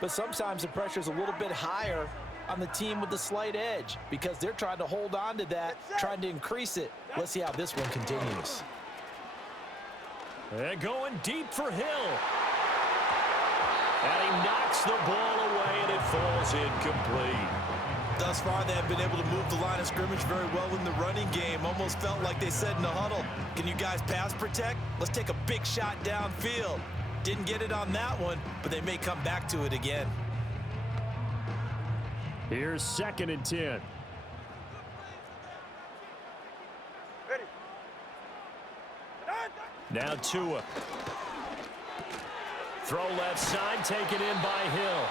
But sometimes the pressure is a little bit higher on the team with the slight edge because they're trying to hold on to that, trying to increase it. Let's see how this one continues. And going deep for Hill. And he knocks the ball away, and it falls incomplete. Thus far, they have been able to move the line of scrimmage very well in the running game. Almost felt like they said in the huddle, can you guys pass protect? Let's take a big shot downfield. Didn't get it on that one, but they may come back to it again. Here's 2nd and 10. Ready. Now Tua. Throw left side, taken in by Hill.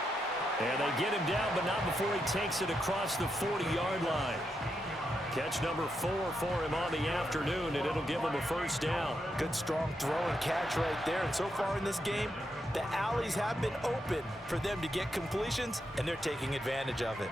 And they get him down, but not before he takes it across the 40-yard line. Catch number 4 for him on the afternoon, and it'll give him a first down. Good strong throw and catch right there. And so far in this game, the alleys have been open for them to get completions, and they're taking advantage of it.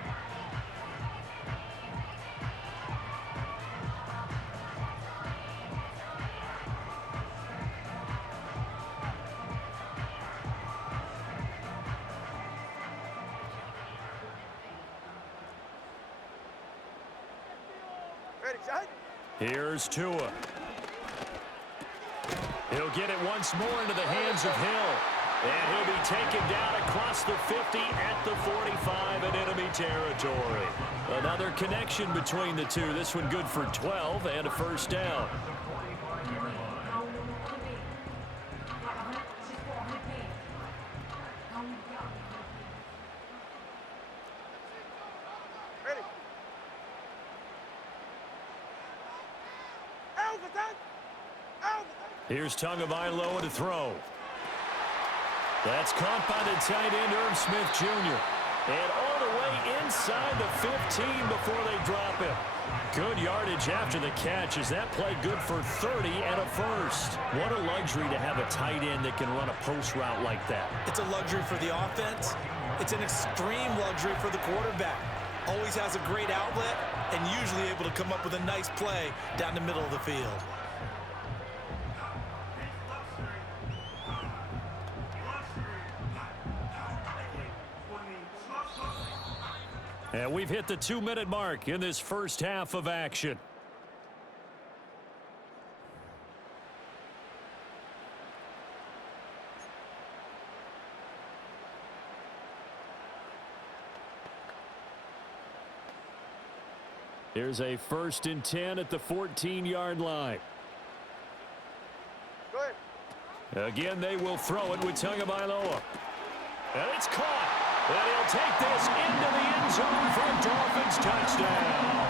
Here's Tua. He'll get it once more into the hands of Hill. And he'll be taken down across the 50 at the 45 in enemy territory. Another connection between the two. This one good for 12 and a first down. Here's Tagovailoa to throw. That's caught by the tight end, Irv Smith Jr. And all the way inside the 15 before they drop him. Good yardage after the catch. Is that play good for 30 and a first? What a luxury to have a tight end that can run a post route like that. It's a luxury for the offense. It's an extreme luxury for the quarterback. Always has a great outlet and usually able to come up with a nice play down the middle of the field. And we've hit the 2-minute mark in this first half of action. Here's a 1st and 10 at the 14-yard line. Go ahead. Again, they will throw it with Tagovailoa. And it's caught. And he'll take this into the end zone for a Dolphins touchdown.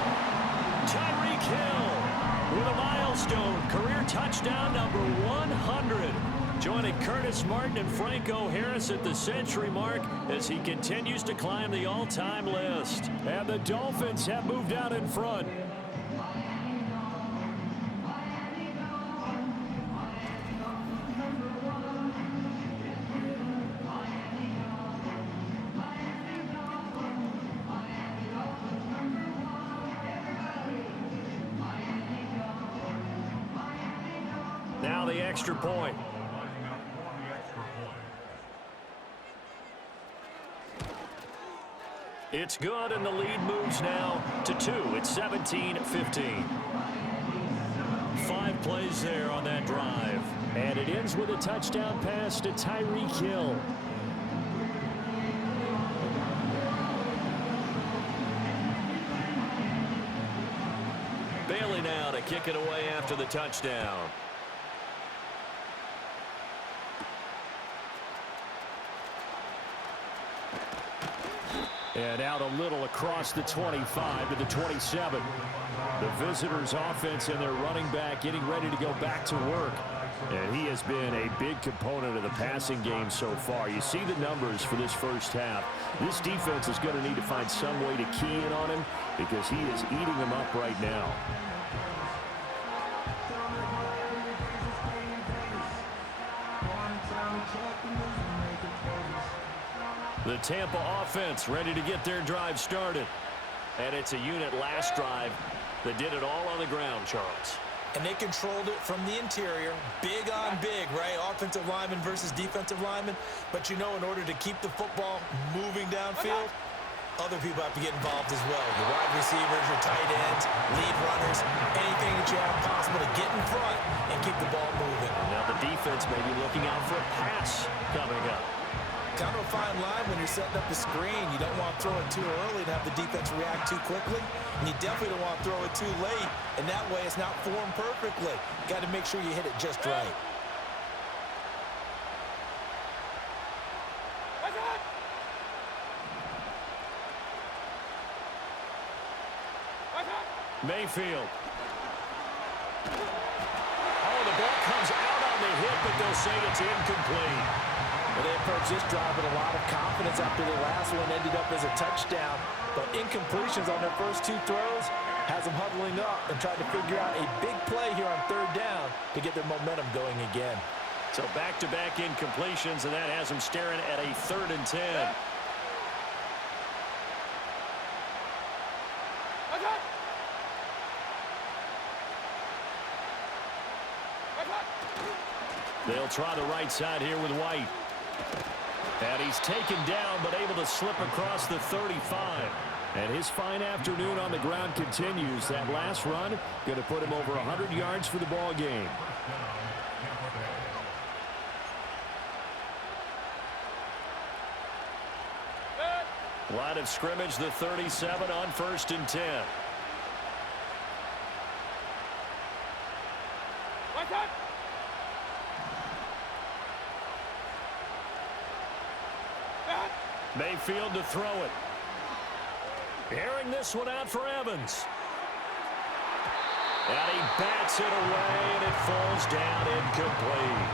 Tyreek Hill with a milestone career touchdown number 100. Joining Curtis Martin and Franco Harris at the century mark as he continues to climb the all-time list. And the Dolphins have moved out in front. Now the extra point. It's good, and the lead moves now to 2. It's 17-15. 5 plays there on that drive. And it ends with a touchdown pass to Tyreek Hill. Bailey now to kick it away after the touchdown. And out a little across the 25 to the 27. The visitors' offense and their running back getting ready to go back to work. And he has been a big component of the passing game so far. You see the numbers for this first half. This defense is going to need to find some way to key in on him because he is eating them up right now. The Tampa offense ready to get their drive started. And it's a unit last drive that did it all on the ground, Charles. And they controlled it from the interior, big on big, right? Offensive lineman versus defensive lineman. But you know, in order to keep the football moving downfield, other people have to get involved as well. Your wide receivers, your tight ends, lead runners, anything that you have possible to get in front and keep the ball moving. Now the defense may be looking out for a pass coming up. Kind of a fine line when you're setting up the screen. You don't want to throw it too early and have the defense react too quickly. And you definitely don't want to throw it too late. And that way it's not formed perfectly. Got to make sure you hit it just right. Mayfield. Oh, the ball comes out on the hit, but they'll say it's incomplete. Well, they approached this drive with a lot of confidence after the last one ended up as a touchdown. But incompletions on their first two throws has them huddling up and trying to figure out a big play here on third down to get their momentum going again. So back-to-back incompletions, and that has them staring at a 3rd and 10. They'll try the right side here with White. And he's taken down, but able to slip across the 35. And his fine afternoon on the ground continues. That last run going to put him over 100 yards for the ball game. Line of scrimmage, the 37 on 1st and 10. Mayfield to throw it. Airing this one out for Evans. And he bats it away, and it falls down incomplete.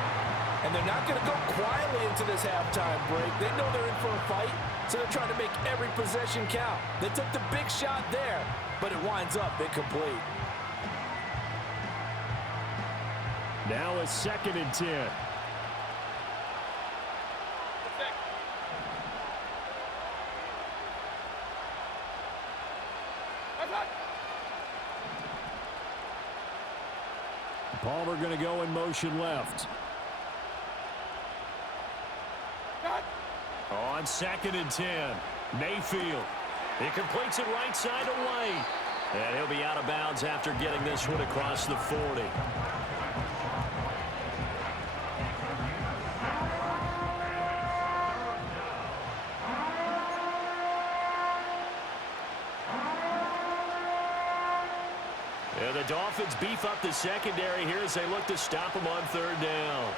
And they're not going to go quietly into this halftime break. They know they're in for a fight, so they're trying to make every possession count. They took the big shot there, but it winds up incomplete. Now a 2nd and 10. Palmer going to go in motion left. On 2nd and 10, Mayfield. He completes it right side to White. And he'll be out of bounds after getting this one across the 40. And the Dolphins beef up the secondary here as they look to stop him on 3rd down.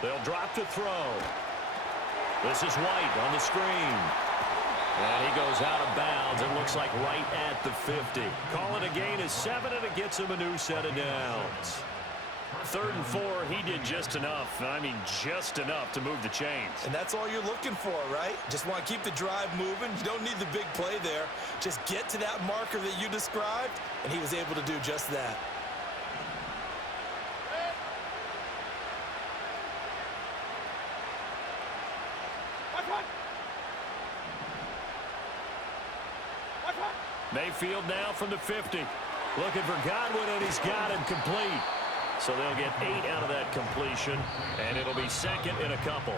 They'll drop to throw. This is White on the screen. And he goes out of bounds. It looks like right at the 50. Call it a gain of 7, and it gets him a new set of downs. 3rd and 4, he did just enough. I mean, just enough to move the chains. And that's all you're looking for, right? Just want to keep the drive moving. You don't need the big play there. Just get to that marker that you described, and he was able to do just that. Mayfield now from the 50. Looking for Godwin, and he's got him complete. So they'll get 8 out of that completion, and it'll be 2nd and a couple.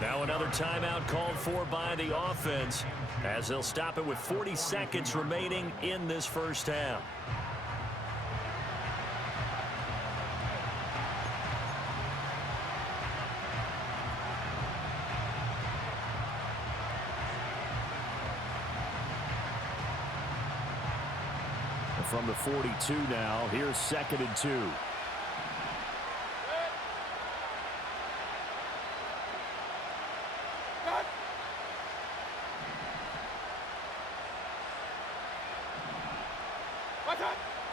Now another timeout called for by the offense as they'll stop it with 40 seconds remaining in this first half. From the 42 now, here's 2nd and 2.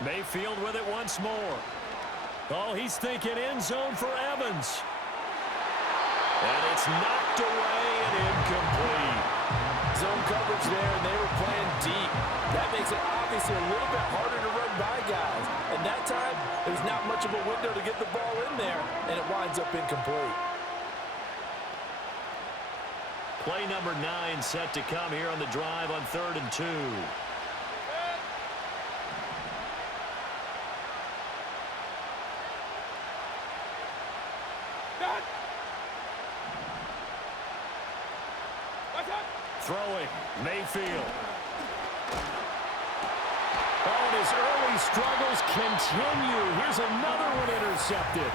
Mayfield with it once more. Oh, he's thinking end zone for Evans. And it's knocked away and incomplete. Zone coverage there, and they were playing deep. That makes it obviously a little bit harder to run by guys. And that time, there's not much of a window to get the ball in there, and it winds up incomplete. Play number 9 set to come here on the drive on 3rd and 2. Throwing, Mayfield. Oh, and his early struggles continue. Here's another one intercepted.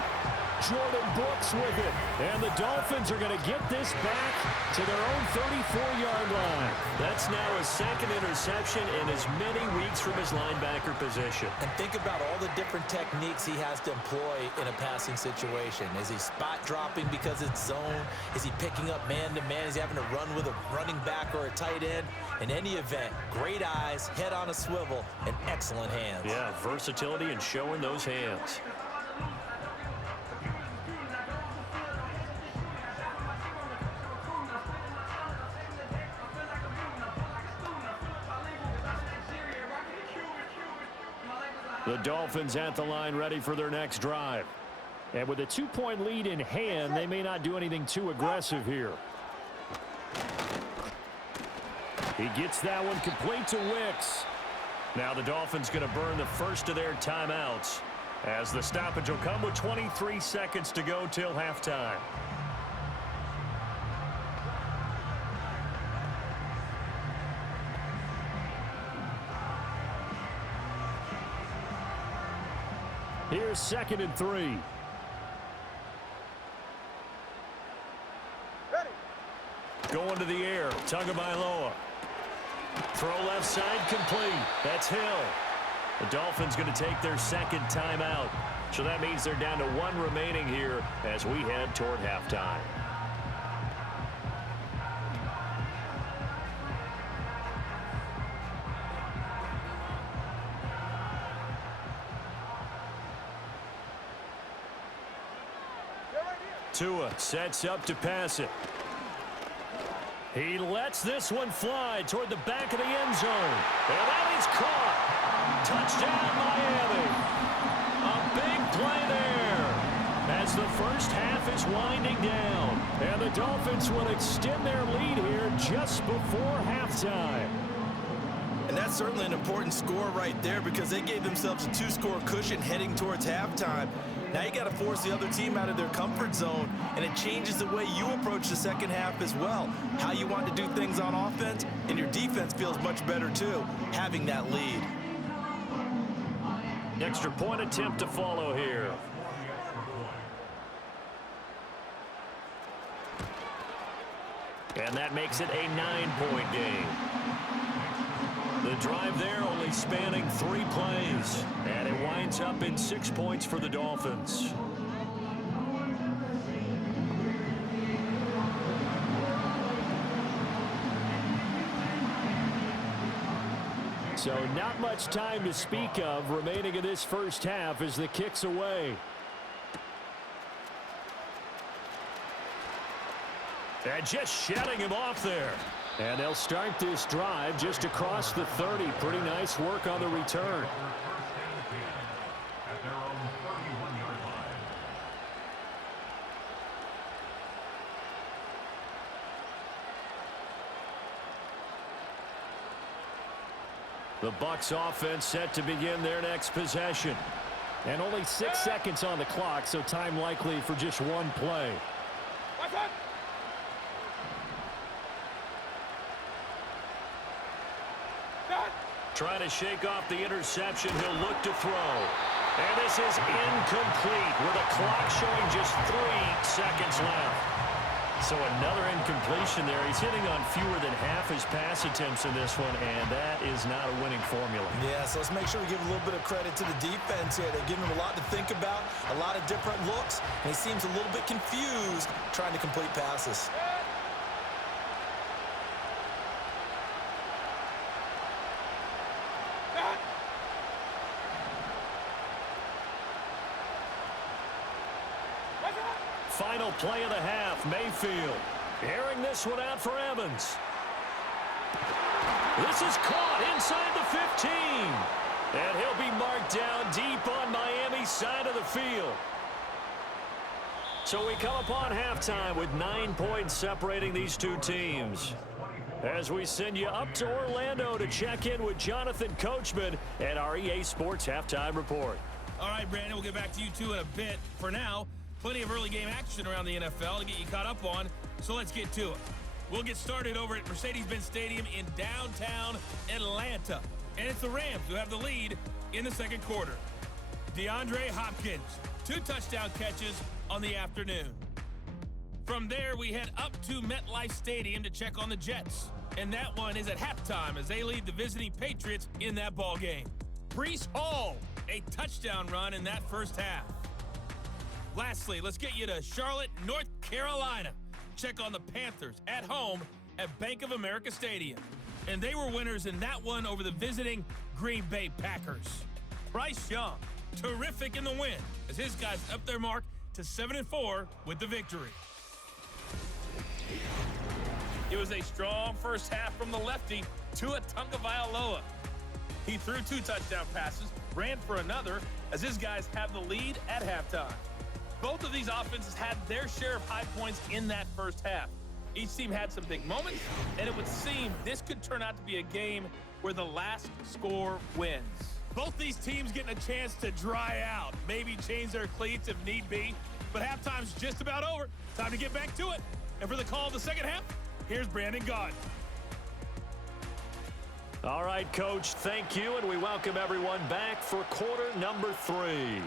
Jordan Brooks with it. And the Dolphins are going to get this back to their own 34-yard line. That's now his second interception in as many weeks from his linebacker position. And think about all the different techniques he has to employ in a passing situation. Is he spot dropping because it's zone? Is he picking up man-to-man? Is he having to run with a running back or a tight end? In any event, great eyes, head on a swivel, and excellent hands. Yeah, versatility and showing those hands. The Dolphins at the line ready for their next drive. And with a 2-point lead in hand, they may not do anything too aggressive here. He gets that one complete to Wicks. Now the Dolphins going to burn the first of their timeouts as the stoppage will come with 23 seconds to go till halftime. Here's 2nd and 3. Ready. Going to the air, Tagovailoa. Throw left side complete. That's Hill. The Dolphins going to take their second timeout. So that means they're down to 1 remaining here as we head toward halftime. Tua sets up to pass it. He lets this one fly toward the back of the end zone. And that is caught. Touchdown, Miami. A big play there as the first half is winding down. And the Dolphins will extend their lead here just before halftime. And that's certainly an important score right there because they gave themselves a 2-score cushion heading towards halftime. Now you got to force the other team out of their comfort zone, and it changes the way you approach the second half as well. How you want to do things on offense, and your defense feels much better too, having that lead. Extra point attempt to follow here. And that makes it a 9-point game. The drive there only spanning 3 plays. And it winds up in 6 points for the Dolphins. So not much time to speak of remaining in this first half as the kick's away. And just shutting him off there. And they'll start this drive just across the 30. Pretty nice work on the return. The Bucs offense set to begin their next possession. And only 6 seconds on the clock, so time likely for just 1 play. Trying to shake off the interception. He'll look to throw. And this is incomplete with a clock showing just 3 seconds left. So another incompletion there. He's hitting on fewer than half his pass attempts in this one, and that is not a winning formula. Yeah, so let's make sure we give a little bit of credit to the defense here. They're giving him a lot to think about, a lot of different looks, and he seems a little bit confused trying to complete passes. Final play of the half, Mayfield. Airing this one out for Evans. This is caught inside the 15. And he'll be marked down deep on Miami's side of the field. So we come upon halftime with 9 points separating these two teams. As we send you up to Orlando to check in with Jonathan Coachman at our EA Sports Halftime Report. All right, Brandon, we'll get back to you two in a bit. For now, plenty of early game action around the NFL to get you caught up on, so let's get to it. We'll get started over at Mercedes-Benz Stadium in downtown Atlanta. And it's the Rams who have the lead in the second quarter. DeAndre Hopkins, 2 touchdown catches on the afternoon. From there, we head up to MetLife Stadium to check on the Jets. And that one is at halftime as they lead the visiting Patriots in that ball game. Breece Hall, a touchdown run in that first half. Lastly, let's get you to Charlotte, North Carolina. Check on the Panthers at home at Bank of America Stadium. And they were winners in that one over the visiting Green Bay Packers. Bryce Young, terrific in the win as his guys up their mark to 7-4 with the victory. It was a strong first half from the lefty, Tua Tagovailoa. He threw 2 touchdown passes, ran for another, as his guys have the lead at halftime. Both of these offenses had their share of high points in that first half. Each team had some big moments, and it would seem this could turn out to be a game where the last score wins. Both these teams getting a chance to dry out, maybe change their cleats if need be, but halftime's just about over. Time to get back to it. And for the call of the second half, here's Brandon Gaudin. All right, Coach, thank you, and we welcome everyone back for quarter number 3.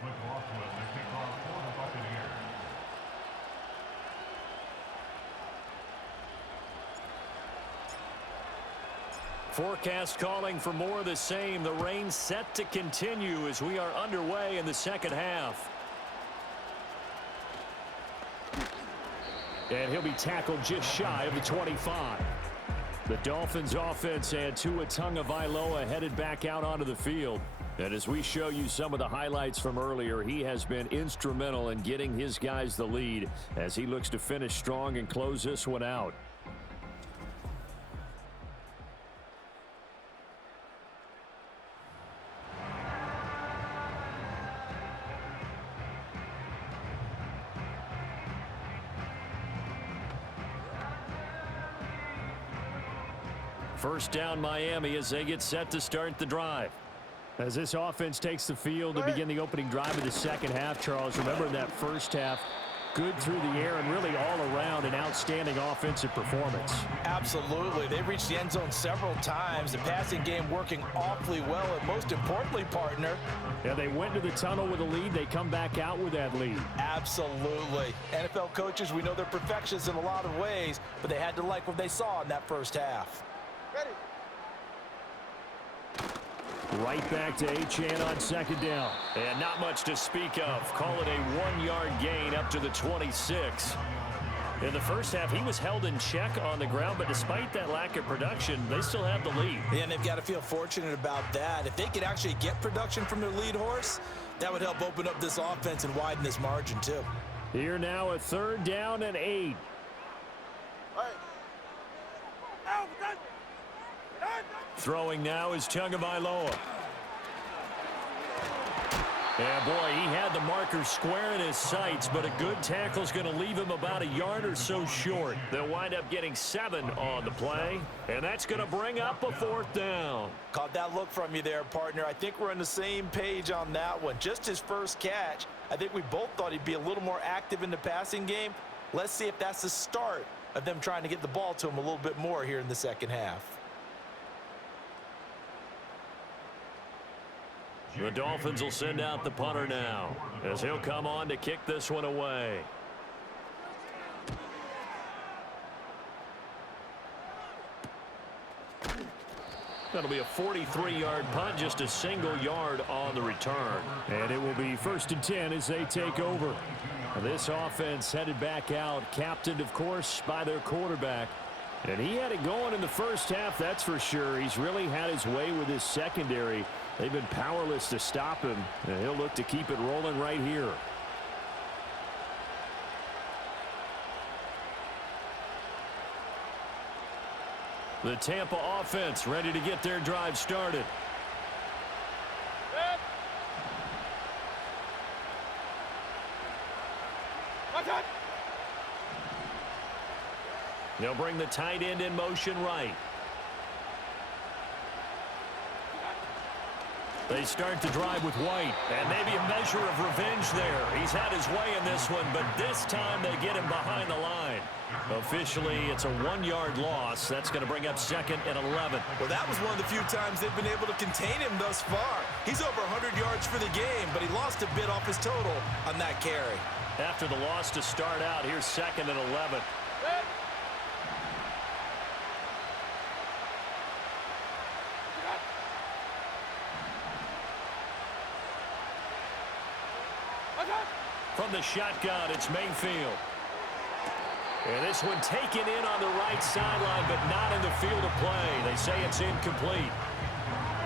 Kickoff will the kickoff for the Buccaneers. Forecast calling for more of the same. The rain set to continue as we are underway in the second half. And he'll be tackled just shy of the 25. The Dolphins offense and Tua Tagovailoa headed back out onto the field. And as we show you some of the highlights from earlier, he has been instrumental in getting his guys the lead as he looks to finish strong and close this one out. First down Miami as they get set to start the drive. As this offense takes the field to begin the opening drive of the second half, Charles, remember in that first half, good through the air and really all around an outstanding offensive performance. Absolutely. They reached the end zone several times. The passing game working awfully well, and most importantly, partner. Yeah, they went to the tunnel with a lead. They come back out with that lead. Absolutely. NFL coaches, we know they're perfectionists in a lot of ways, but they had to like what they saw in that first half. Ready. Right back to Achane on second down. And not much to speak of. Call it a 1-yard gain up to the 26. In the first half, he was held in check on the ground, but despite that lack of production, they still have the lead. Yeah, and they've got to feel fortunate about that. If they could actually get production from their lead horse, that would help open up this offense and widen this margin too. Here now, a 3rd down and 8. All right. Out. Throwing now is Tagovailoa. Yeah, boy, he had the marker square in his sights, but a good tackle is going to leave him about a yard or so short. They'll wind up getting 7 on the play, and that's going to bring up a 4th down. Caught that look from you there, partner. I think we're on the same page on that one. Just his first catch, I think we both thought he'd be a little more active in the passing game. Let's see if that's the start of them trying to get the ball to him a little bit more here in the second half. The Dolphins will send out the punter now as he'll come on to kick this one away. That'll be a 43-yard punt, just a single yard on the return. And it will be 1st and 10 as they take over. This offense headed back out, captained, of course, by their quarterback. And he had it going in the first half, that's for sure. He's really had his way with his secondary. They've been powerless to stop him, and he'll look to keep it rolling right here. The Tampa offense ready to get their drive started. They'll bring the tight end in motion right. They start the drive with White, and maybe a measure of revenge there. He's had his way in this one, but this time they get him behind the line. Officially, it's a 1-yard loss. That's going to bring up 2nd and 11. Well, that was one of the few times they've been able to contain him thus far. He's over 100 yards for the game, but he lost a bit off his total on that carry. After the loss to start out, here's 2nd and 11. From the shotgun, it's Mayfield. And this one taken in on the right sideline, but not in the field of play. They say it's incomplete.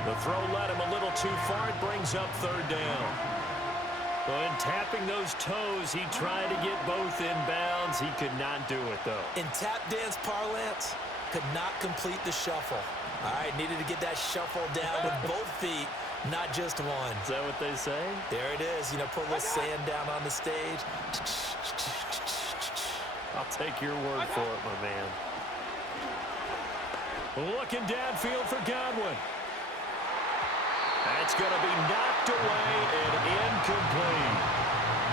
The throw led him a little too far. It brings up 3rd down. And tapping those toes, he tried to get both in bounds. He could not do it, though. In tap dance parlance, could not complete the shuffle. All right, needed to get that shuffle down with both feet, not just one. Is that what they say? There it is. You know, put a little sand down on the stage. I'll take your word for it, my man. Looking downfield for Godwin. That's going to be knocked away and incomplete.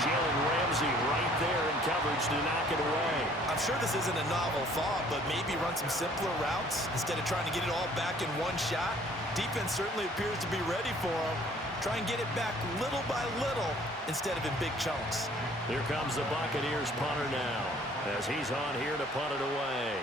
Jalen Ramsey right there in coverage to knock it away. I'm sure this isn't a novel thought, but maybe run some simpler routes instead of trying to get it all back in one shot. Defense certainly appears to be ready for him. Try and get it back little by little instead of in big chunks. Here comes the Buccaneers punter now as he's on here to punt it away.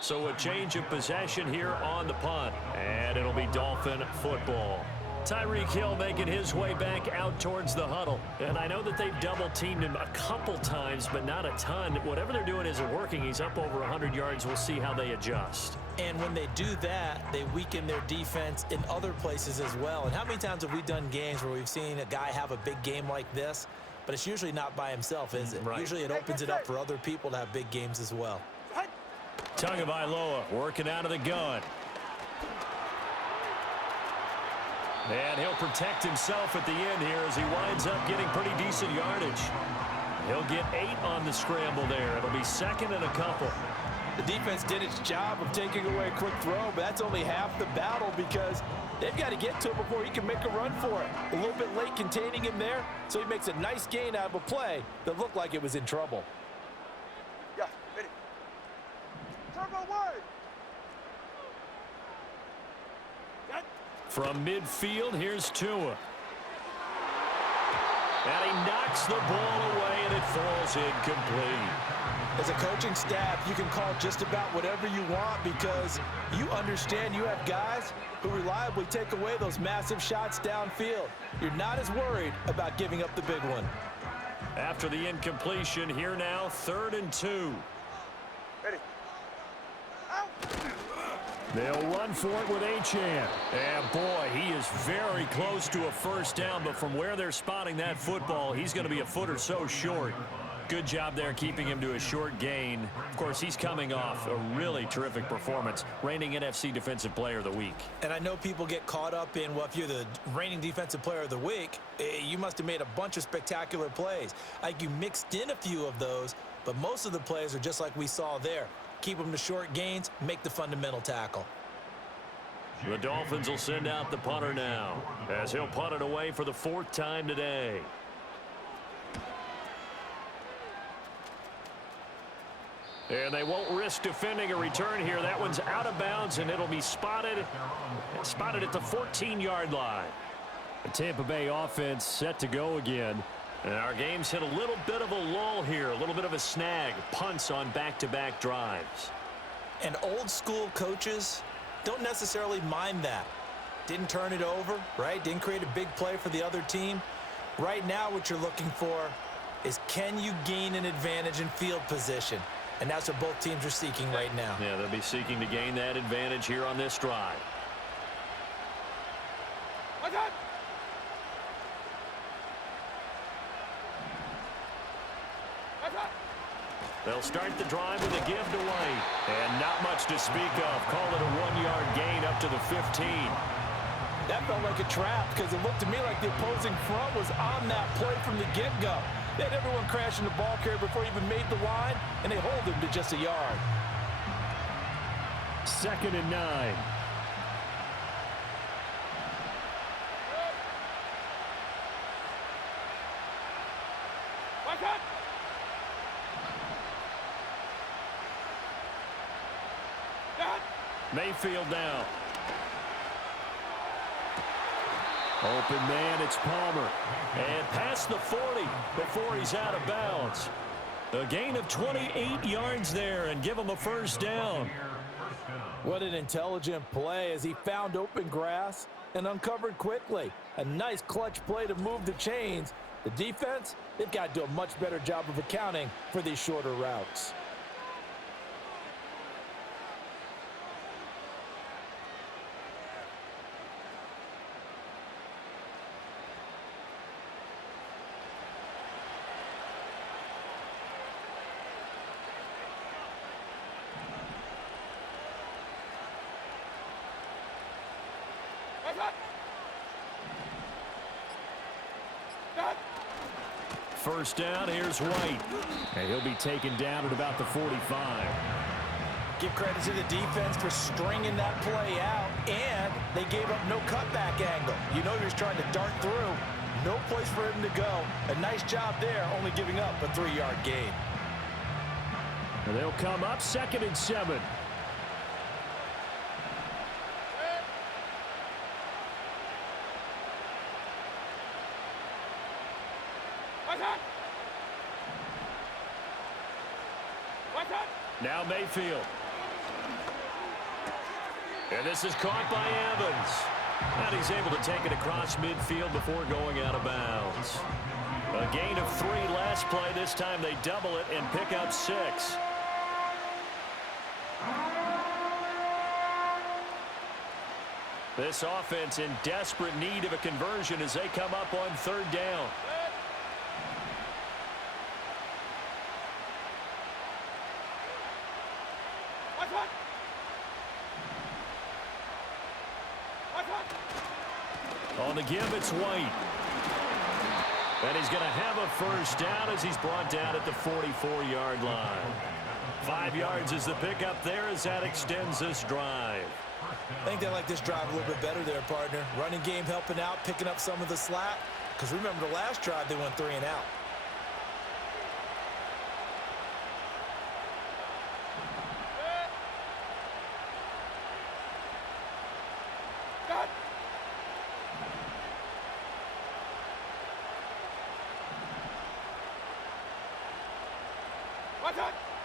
So a change of possession here on the punt, and it'll be Dolphin football. Tyreek Hill making his way back out towards the huddle. And I know that they've double-teamed him a couple times, but not a ton. Whatever they're doing isn't working. He's up over 100 yards. We'll see how they adjust. And when they do that, they weaken their defense in other places as well. And how many times have we done games where we've seen a guy have a big game like this, but it's usually not by himself, is it? Right. Usually it opens it up for other people to have big games as well. Tagovailoa working out of the gun. And he'll protect himself at the end here as he winds up getting pretty decent yardage. He'll get 8 on the scramble there. It'll be second and a couple. The defense did its job of taking away a quick throw, but that's only half the battle because they've got to get to him before he can make a run for it. A little bit late containing him there, so he makes a nice gain out of a play that looked like it was in trouble. Yeah, ready. Turbo wide. From midfield, here's Tua. And he knocks the ball away, and it falls incomplete. As a coaching staff, you can call just about whatever you want because you understand you have guys who reliably take away those massive shots downfield. You're not as worried about giving up the big one. After the incompletion, here now, 3rd and 2. Ready. Out. They'll run for it with Achane. And boy, he is very close to a first down, but from where they're spotting that football, he's going to be a foot or so short. Good job there keeping him to a short gain. Of course, he's coming off a really terrific performance, reigning NFC Defensive Player of the Week. And I know people get caught up in, well, if you're the reigning Defensive Player of the Week, you must have made a bunch of spectacular plays. Like you mixed in a few of those, but most of the plays are just like we saw there. Keep them to short gains, make the fundamental tackle. The Dolphins will send out the punter now as he'll punt it away for the 4th time today. And they won't risk defending a return here. That one's out of bounds, and it'll be spotted at the 14-yard line. The Tampa Bay offense set to go again. And our game's hit a little bit of a lull here, a little bit of a snag. Punts on back-to-back drives. And old school coaches don't necessarily mind that. Didn't turn it over, right? Didn't create a big play for the other team. Right now what you're looking for is can you gain an advantage in field position? And that's what both teams are seeking right now. Yeah, they'll be seeking to gain that advantage here on this drive. They'll start the drive with a give to White. And not much to speak of. Call it a 1-yard gain up to the 15. That felt like a trap because it looked to me like the opposing front was on that play from the get-go. They had everyone crashing the ball carrier before he even made the line, and they hold him to just a yard. 2nd and 9. Mayfield down. Open man, it's Palmer. And past the 40 before he's out of bounds. A gain of 28 yards there and give him a first down. What an intelligent play as he found open grass and uncovered quickly. A nice clutch play to move the chains. The defense, they've got to do a much better job of accounting for these shorter routes. First down, here's White. And he'll be taken down at about the 45. Give credit to the defense for stringing that play out, and they gave up no cutback angle. You know you're trying to dart through. No place for him to go. A nice job there, only giving up a 3-yard gain. And they'll come up 2nd and 7. Now Mayfield. And this is caught by Evans. And he's able to take it across midfield before going out of bounds. A gain of 3 last play. This time they double it and pick up 6. This offense in desperate need of a conversion as they come up on 3rd down. On the give, it's White. And he's going to have a 1st down as he's brought down at the 44-yard line. 5 yards is the pickup there as that extends this drive. I think they like this drive a little bit better there, partner. Running game helping out, picking up some of the slack. Because remember, the last drive, they went 3 and out.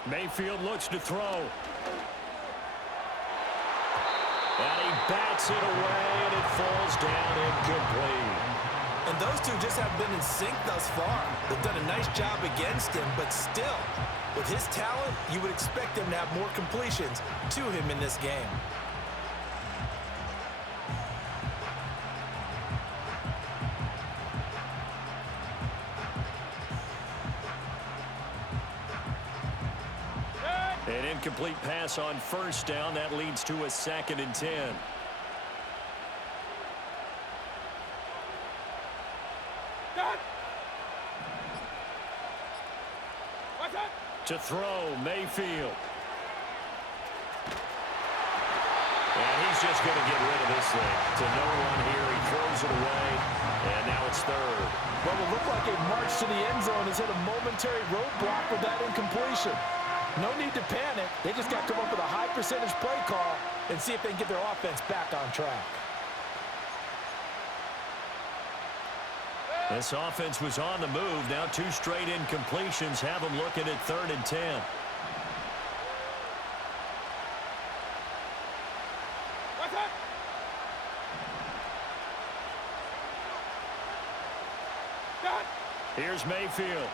Mayfield looks to throw. And he bats it away, and it falls down incomplete. And those two just haven't been in sync thus far. They've done a nice job against him, but still, with his talent, you would expect him to have more completions to him in this game. An incomplete pass on 1st down. That leads to a 2nd and 10. To throw, Mayfield. And he's just going to get rid of this thing. To no one here. He throws it away. And now it's 3rd. What will look like a march to the end zone has hit a momentary roadblock with that incompletion. No need to panic. They just got to come up with a high percentage play call and see if they can get their offense back on track. This offense was on the move. Now 2 straight incompletions have them looking at 3rd and 10. Here's Mayfield.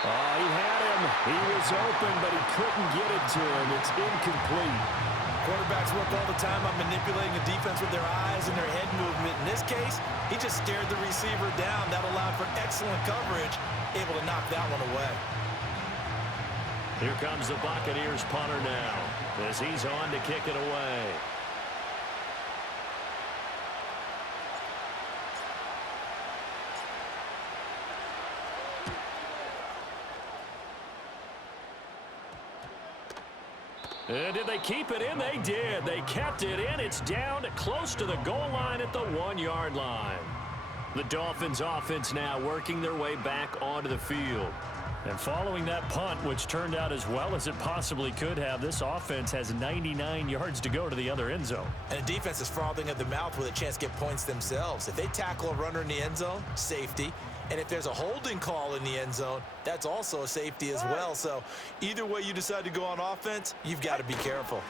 Oh, he had him. He was open, but he couldn't get it to him. It's incomplete. Quarterbacks work all the time on manipulating the defense with their eyes and their head movement. In this case, he just stared the receiver down. That allowed for excellent coverage, able to knock that one away. Here comes the Buccaneers punter now as he's on to kick it away. And did they keep it in? They did. They kept it in. It's down close to the goal line at the 1-yard line. The Dolphins offense now working their way back onto the field. And following that punt, which turned out as well as it possibly could have, this offense has 99 yards to go to the other end zone. And the defense is frothing at the mouth with a chance to get points themselves. If they tackle a runner in the end zone, safety. And if there's a holding call in the end zone, that's also a safety as well. So either way you decide to go on offense, you've got to be careful.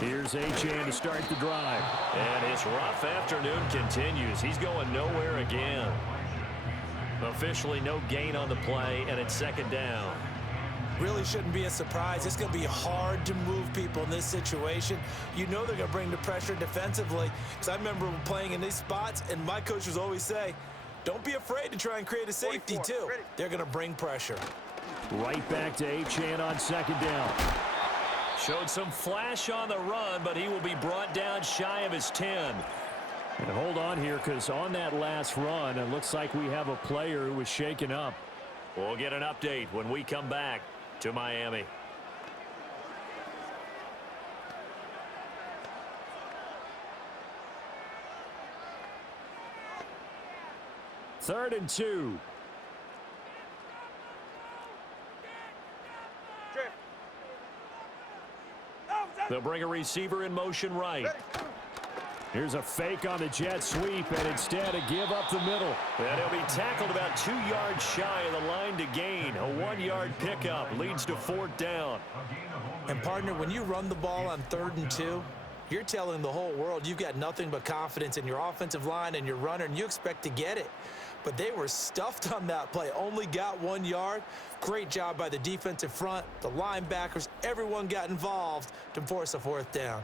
Here's Achane to start the drive. And his rough afternoon continues. He's going nowhere again. Officially no gain on the play, and it's 2nd down. Really shouldn't be a surprise. It's going to be hard to move people in this situation. You know they're going to bring the pressure defensively. Because I remember playing in these spots, and my coaches always say, don't be afraid to try and create a safety, too. They're going to bring pressure. Right back to Achane on 2nd down. Showed some flash on the run, but he will be brought down shy of his 10. And hold on here, because on that last run, it looks like we have a player who was shaken up. We'll get an update when we come back to Miami. 3rd and 2. They'll bring a receiver in motion right. Here's a fake on the jet sweep, and instead a give up the middle. And he'll be tackled about 2 yards shy of the line to gain. A 1-yard pickup leads to 4th down. And, partner, when you run the ball on 3rd and 2, you're telling the whole world you've got nothing but confidence in your offensive line and your runner, and you expect to get it. But they were stuffed on that play, only got 1 yard. Great job by the defensive front, the linebackers, everyone got involved to force a 4th down.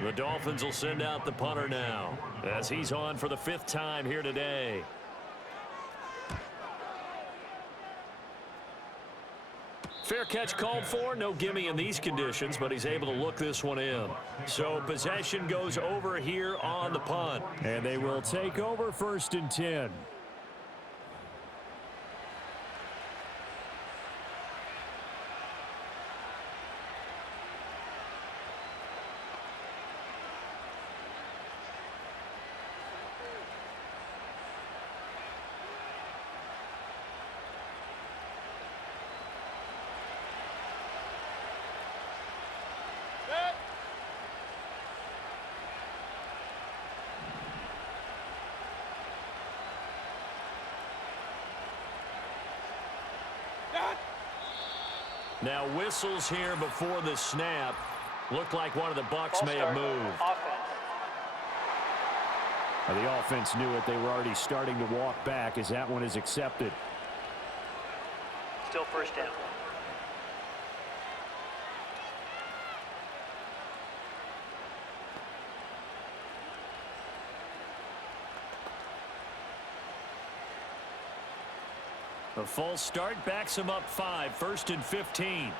The Dolphins will send out the punter now as he's on for the 5th time here today. Fair catch called for. No gimme in these conditions, but he's able to look this one in. So possession goes over here on the punt. And they will take over 1st and 10. Now whistles here before the snap. Looked like one of the Bucs may have moved. The offense knew it. They were already starting to walk back as that one is accepted. Still 1st down. A false start backs him up 5. 1st and 15.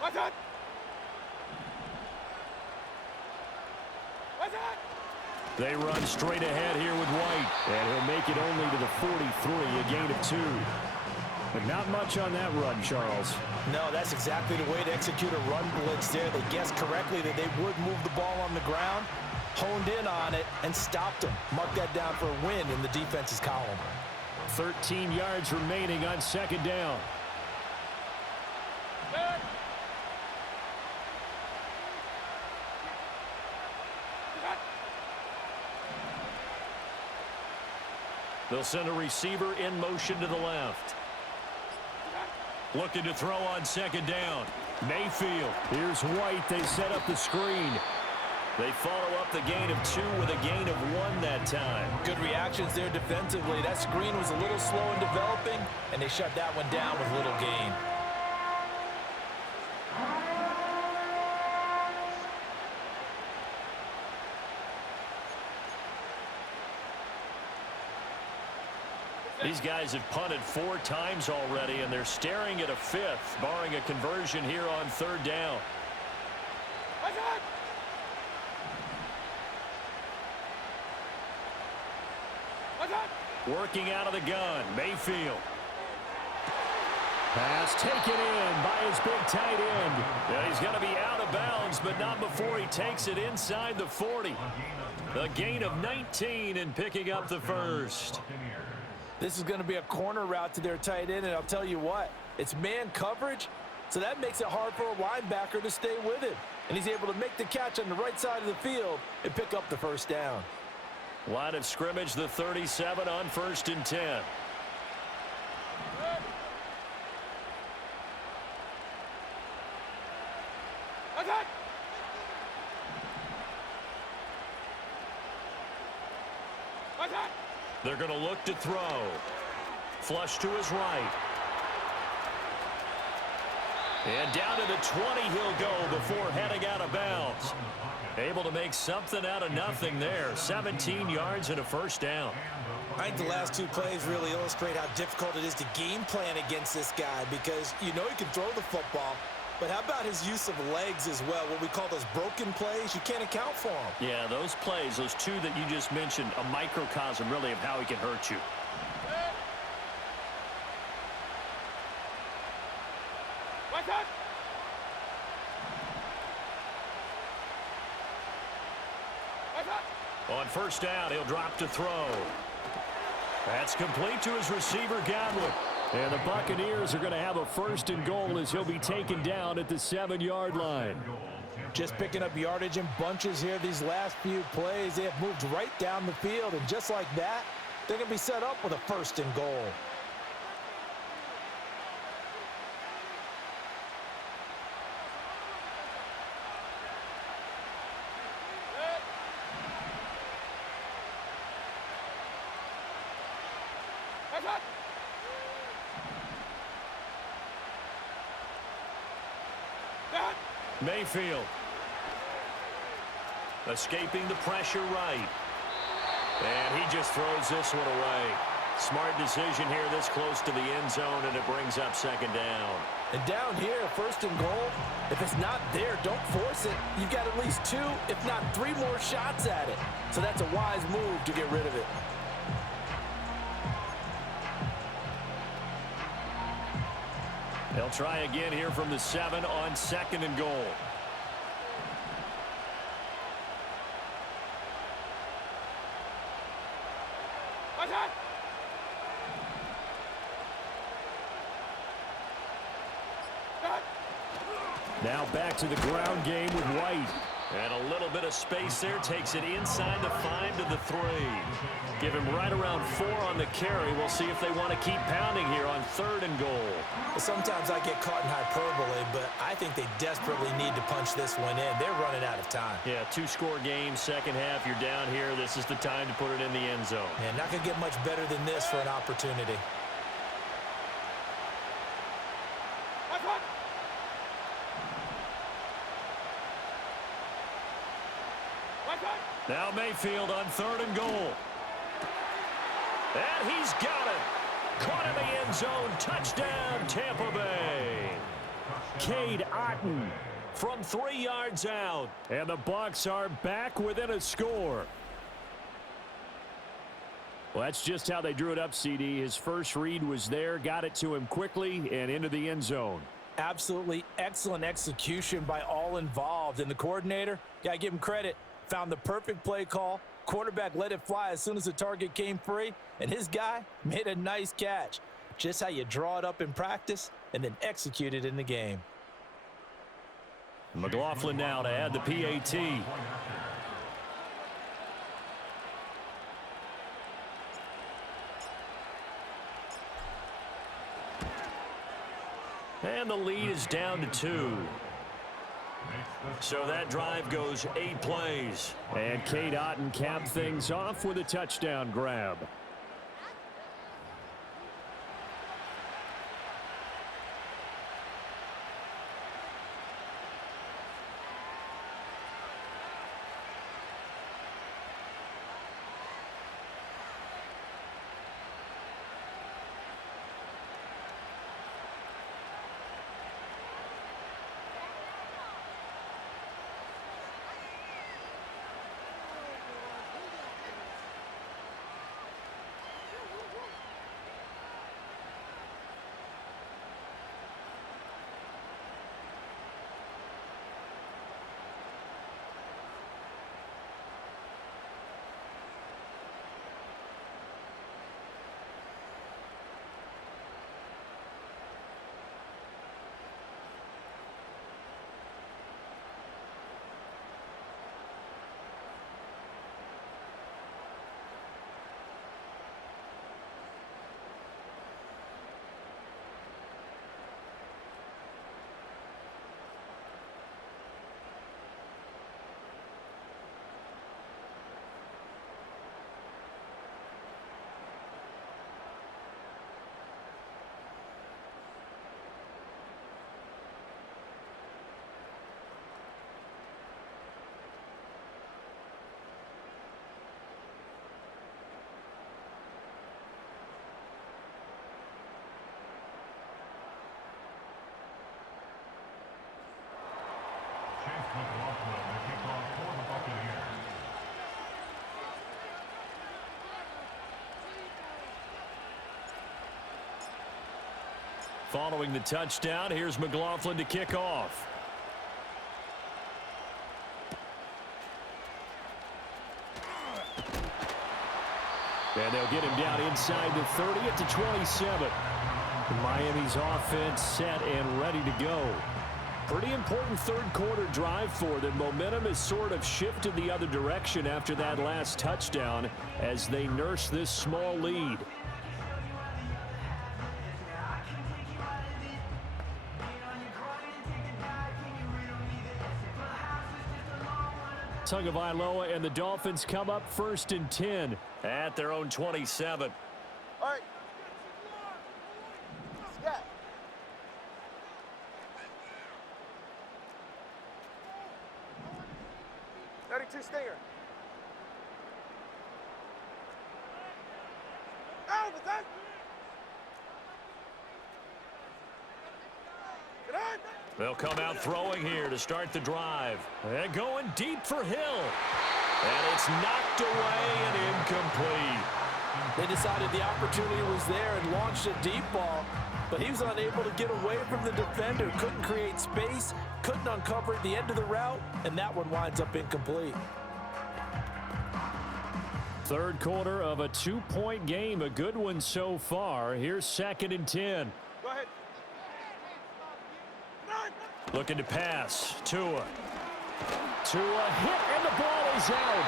What's that? They run straight ahead here with White. And he'll make it only to the 43, a gain of 2. But not much on that run, Charles. No, that's exactly the way to execute a run blitz there. They guessed correctly that they would move the ball on the ground, honed in on it, and stopped them. Mark that down for a win in the defense's column. 13 yards remaining on 2nd down. They'll send a receiver in motion to the left. Looking to throw on 2nd down. Mayfield. Here's White. They set up the screen. They follow up the gain of 2 with a gain of 1 that time. Good reactions there defensively. That screen was a little slow in developing, and they shut that one down with little gain. These guys have punted 4 times already, and they're staring at a 5th, barring a conversion here on 3rd down. Working out of the gun, Mayfield. Pass taken in by his big tight end. Yeah, he's going to be out of bounds, but not before he takes it inside the 40. A gain of 19 and picking up the 1st. This is going to be a corner route to their tight end, and I'll tell you what, it's man coverage, so that makes it hard for a linebacker to stay with him. And he's able to make the catch on the right side of the field and pick up the 1st down. Line of scrimmage, the 37 on 1st and 10. They're going to look to throw. Flush to his right. And down to the 20 he'll go before heading out of bounds. Able to make something out of nothing there. 17 yards and a 1st down. I think the last 2 plays really illustrate how difficult it is to game plan against this guy, because you know he can throw the football, But how about his use of legs as well, what we call those broken plays? You can't account for them. Yeah, those plays, those two that you just mentioned, a microcosm really of how he can hurt you. On first down, he'll drop to throw. That's complete to his receiver, Godwin. And the Buccaneers are going to have a first and goal as he'll be taken down at the 7-yard line. Just picking up yardage in bunches here these last few plays. They have moved right down the field, and just like that, they're going to be set up with a first and goal. Mayfield. Escaping the pressure right. And he just throws this one away. Smart decision here this close to the end zone, and it brings up second down. And down here, first and goal, if it's not there, don't force it. You've got at least 2, if not 3 more shots at it. So that's a wise move to get rid of it. They'll try again here from the 7 on second and goal. Now back to the ground game with White. And a little bit of space there. Takes it inside the 5 to the 3. Give him right around 4 on the carry. We'll see if they want to keep pounding here on third and goal. Sometimes I get caught in hyperbole, but I think they desperately need to punch this one in. They're running out of time. Yeah, 2-score game, second half. You're down here. This is the time to put it in the end zone. Yeah, not going to get much better than this for an opportunity. Now Mayfield on third and goal. And he's got it. Caught in the end zone. Touchdown, Tampa Bay. Cade Otton from 3 yards out. And the Bucs are back within a score. Well, that's just how they drew it up, CD. His first read was there, got it to him quickly, and into the end zone. Absolutely excellent execution by all involved. And the coordinator, got to give him credit. Found the perfect play call. Quarterback let it fly as soon as the target came free. And his guy made a nice catch. Just how you draw it up in practice and then execute it in the game. McLaughlin now to add the PAT. And the lead is down to 2. So that drive goes 8 plays. And Cade Otton capped things off with a touchdown grab. Following the touchdown, here's McLaughlin to kick off. And they'll get him down inside the 30 at the 27. Miami's offense set and ready to go. Pretty important third quarter drive for them. Momentum has sort of shifted the other direction after that last touchdown as they nurse this small lead. Tagovailoa and the Dolphins come up 1st and 10 at their own 27. All right. Scat. .32 stinger. Out of that. Get on. They'll come out throwing here to start the drive. And going deep for Hill. And it's knocked away and incomplete. They decided the opportunity was there and launched a deep ball, but he was unable to get away from the defender. Couldn't create space, couldn't uncover at the end of the route, and that one winds up incomplete. Third quarter of a 2-point game. A good one so far. Here's 2nd and 10. Go ahead. Looking to pass. Tua hit, and the ball is out.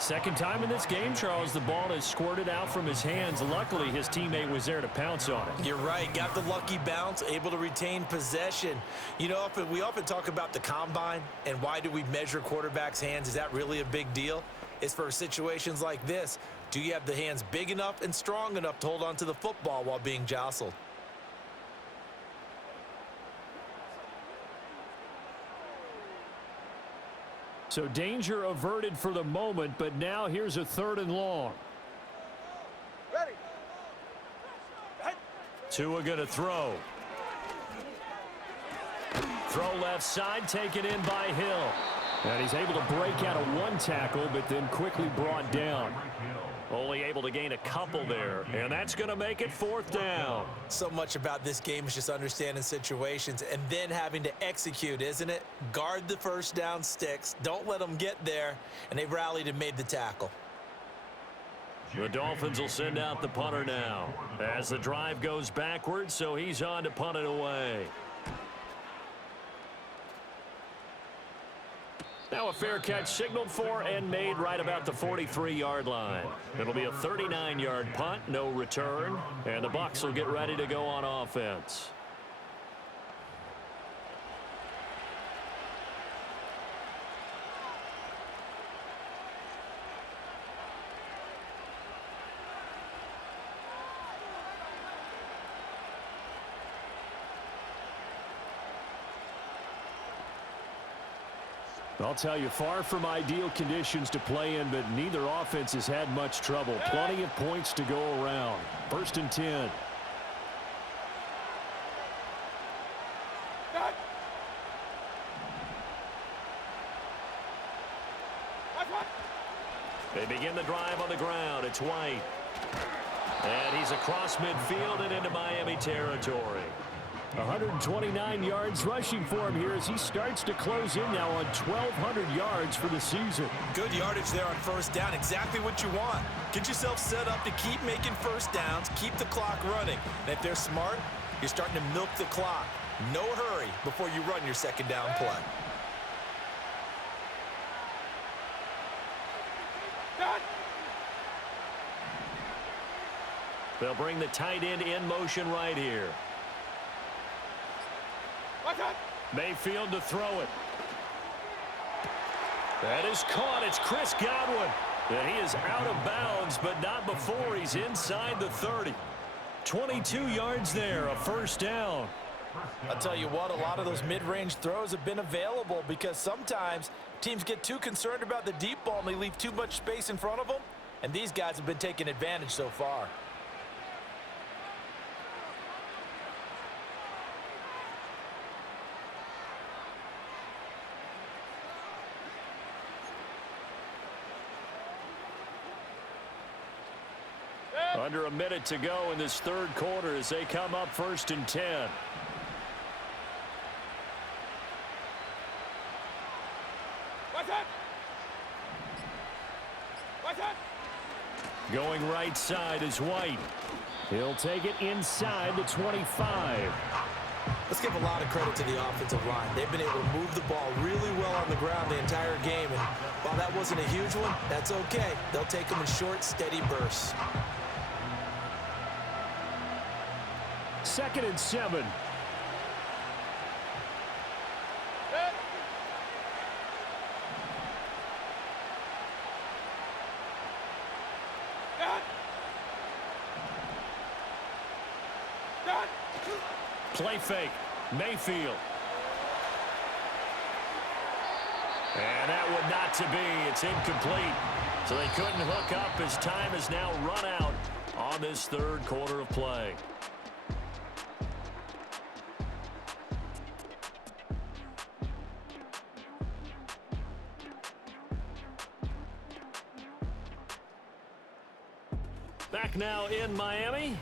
Second time in this game, Charles, the ball has squirted out from his hands. Luckily, his teammate was there to pounce on it. You're right. Got the lucky bounce, able to retain possession. You know, we often talk about the combine and why do we measure quarterbacks' hands. Is that really a big deal? It's for situations like this. Do you have the hands big enough and strong enough to hold on to the football while being jostled? So danger averted for the moment, but now here's a 3rd and long. Ready. Tua gonna throw. Throw left side, taken in by Hill. And he's able to break out of one tackle, but then quickly brought down. Only able to gain a couple there, and that's going to make it 4th down. So much about this game is just understanding situations and then having to execute, isn't it? Guard the first down sticks. Don't let them get there, and they rallied and made the tackle. The Dolphins will send out the punter now as the drive goes backwards, so he's on to punt it away. Now a fair catch signaled for and made right about the 43-yard line. It'll be a 39-yard punt, no return, and the Bucs will get ready to go on offense. I'll tell you, far from ideal conditions to play in, but neither offense has had much trouble. Plenty of points to go around. 1st and 10. They begin the drive on the ground. It's White. And he's across midfield and into Miami territory. 129 yards rushing for him here as he starts to close in now on 1,200 yards for the season. Good yardage there on first down. Exactly what you want. Get yourself set up to keep making first downs, keep the clock running. And if they're smart, you're starting to milk the clock. No hurry before you run your second down play. They'll bring the tight end in motion right here. Mayfield to throw it. That is caught. It's Chris Godwin. And he is out of bounds, but not before he's inside the 30. 22 yards there, a first down. I'll tell you what, a lot of those mid-range throws have been available because sometimes teams get too concerned about the deep ball and they leave too much space in front of them, and these guys have been taking advantage so far. Under a minute to go in this third quarter as they come up 1st and 10. Going right side is White. He'll take it inside the 25. Let's give a lot of credit to the offensive line. They've been able to move the ball really well on the ground the entire game. And while that wasn't a huge one, that's okay. They'll take them in short, steady bursts. 2nd and 7. Play fake. Mayfield. And that would not to be. It's incomplete. So they couldn't hook up as time has now run out on this third quarter of play. Back now in Miami.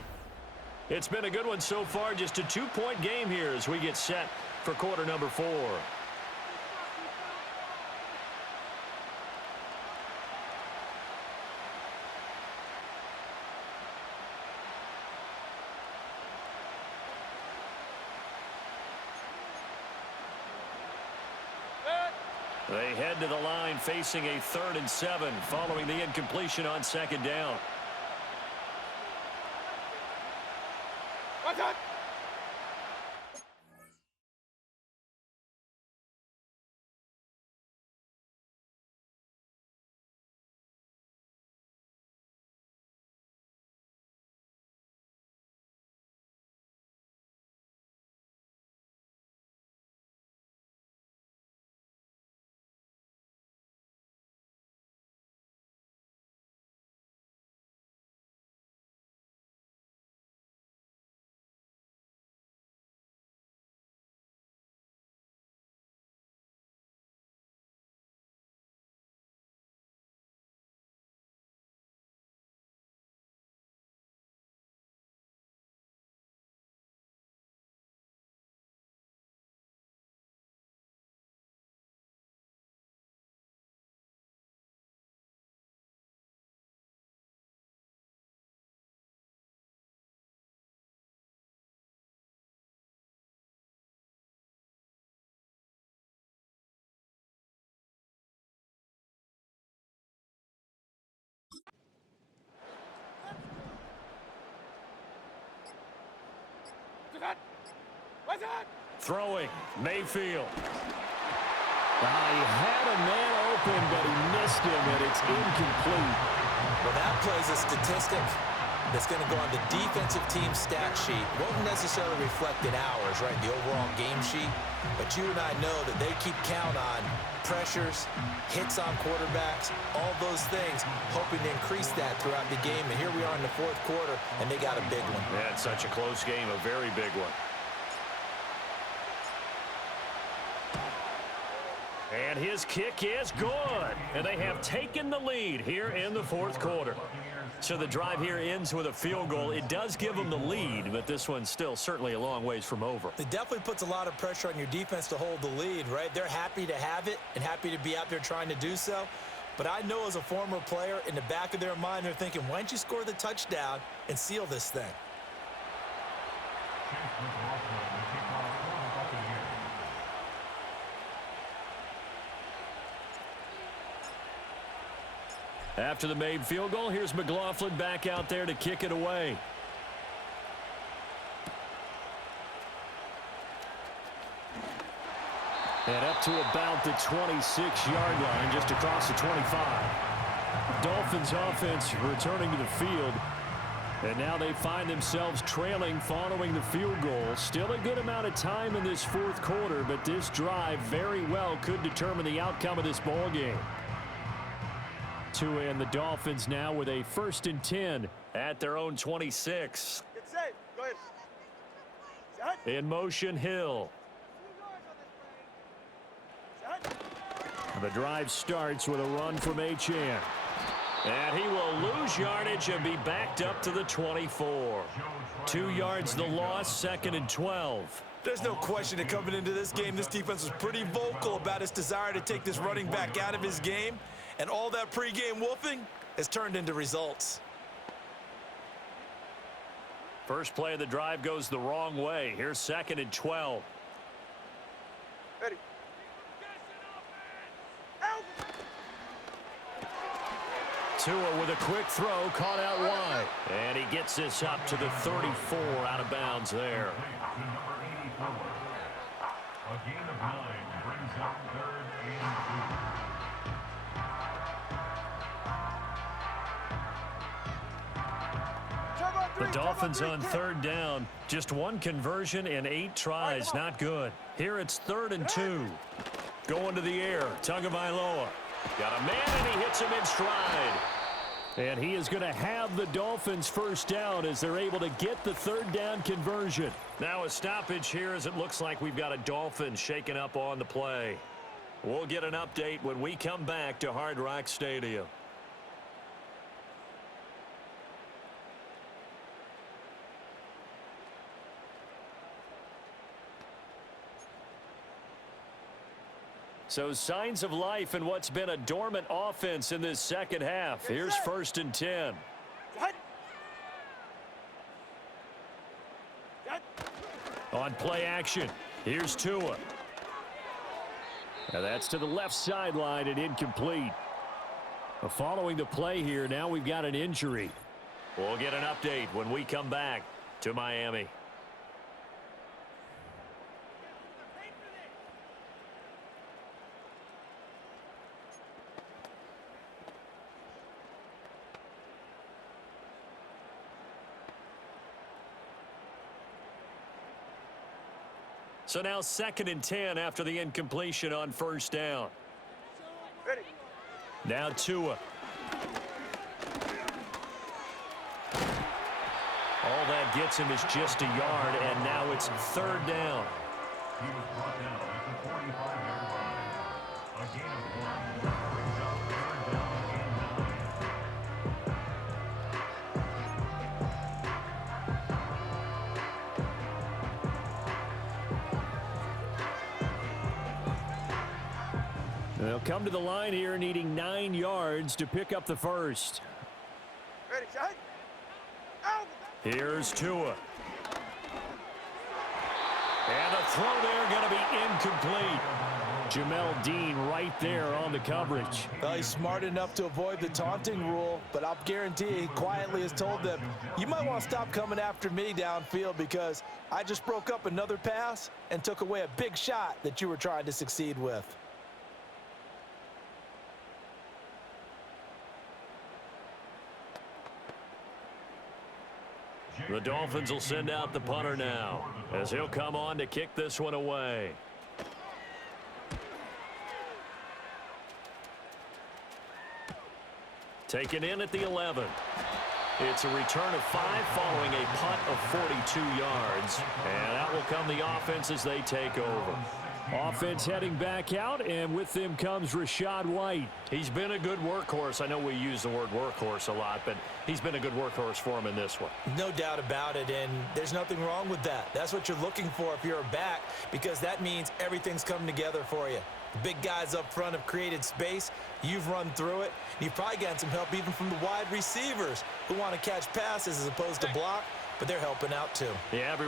It's been a good one so far. Just a 2-point game here as we get set for quarter number 4. They head to the line facing a 3rd and 7 following the incompletion on 2nd down. Throwing, Mayfield. He had a man open, but he missed him, and it's incomplete. Well, that play's a statistic that's going to go on the defensive team stat sheet. Won't necessarily reflect in hours, right, the overall game sheet. But you and I know that they keep count on pressures, hits on quarterbacks, all those things, hoping to increase that throughout the game. And here we are in the 4th quarter, and they got a big one. Yeah, it's such a close game, a very big one. And his kick is good. And they have taken the lead here in the 4th quarter. So the drive here ends with a field goal. It does give them the lead, but this one's still certainly a long ways from over. It definitely puts a lot of pressure on your defense to hold the lead, right? They're happy to have it and happy to be out there trying to do so. But I know as a former player, in the back of their mind, they're thinking, why don't you score the touchdown and seal this thing? After the made field goal, here's McLaughlin back out there to kick it away. And up to about the 26-yard line, just across the 25. Dolphins offense returning to the field. And now they find themselves trailing following the field goal. Still a good amount of time in this 4th quarter, but this drive very well could determine the outcome of this ball game. And the Dolphins now with a 1st and 10 at their own 26. Get safe. Go ahead. Set. In motion, Hill. Set. The drive starts with a run from Achane. And he will lose yardage and be backed up to the 24. 2 yards the loss, 2nd and 12. There's no question that coming into this game, this defense was pretty vocal about its desire to take this running back out of his game. And all that pregame wolfing has turned into results. First play of the drive goes the wrong way. Here's 2nd and 12. Ready. Tua with a quick throw, caught out wide. And he gets this up to the 34, out of bounds there. A gain of 9 brings up 3rd and 2. The Dolphins on 3rd down. Just 1 conversion and 8 tries. Not good. Here it's 3rd and 2. Going to the air. Tagovailoa. Got a man and he hits him in stride. And he is going to have the Dolphins first down as they're able to get the 3rd down conversion. Now a stoppage here as it looks like we've got a Dolphin shaking up on the play. We'll get an update when we come back to Hard Rock Stadium. So signs of life in what's been a dormant offense in this second half. Here's 1st and 10. On play action, here's Tua. Now that's to the left sideline and incomplete. Following the play here, now we've got an injury. We'll get an update when we come back to Miami. So now 2nd and 10 after the incompletion on 1st down. Ready. Now Tua. All that gets him is just a yard, and now it's 3rd down. He was brought down at the 45-yard line. A gain of 1 brings up 3rd down and 9. They'll come to the line here needing 9 yards to pick up the first. Ready, set. Out. Here's Tua. And the throw there going to be incomplete. Jamel Dean right there on the coverage. Well, he's smart enough to avoid the taunting rule, but I'll guarantee he quietly has told them, you might want to stop coming after me downfield because I just broke up another pass and took away a big shot that you were trying to succeed with. The Dolphins will send out the punter now as he'll come on to kick this one away. Taken in at the 11. It's a return of 5 following a punt of 42 yards. And out will come the offense as they take over. Offense heading back out, and with them comes Rachaad White. He's been a good workhorse. I know we use the word workhorse a lot, but he's been a good workhorse for him in this one. No doubt about it, and there's nothing wrong with that. That's what you're looking for if you're a back, because that means everything's coming together for you. The big guys up front have created space. You've run through it. You've probably gotten some help even from the wide receivers who want to catch passes as opposed to block, but they're helping out too. Yeah,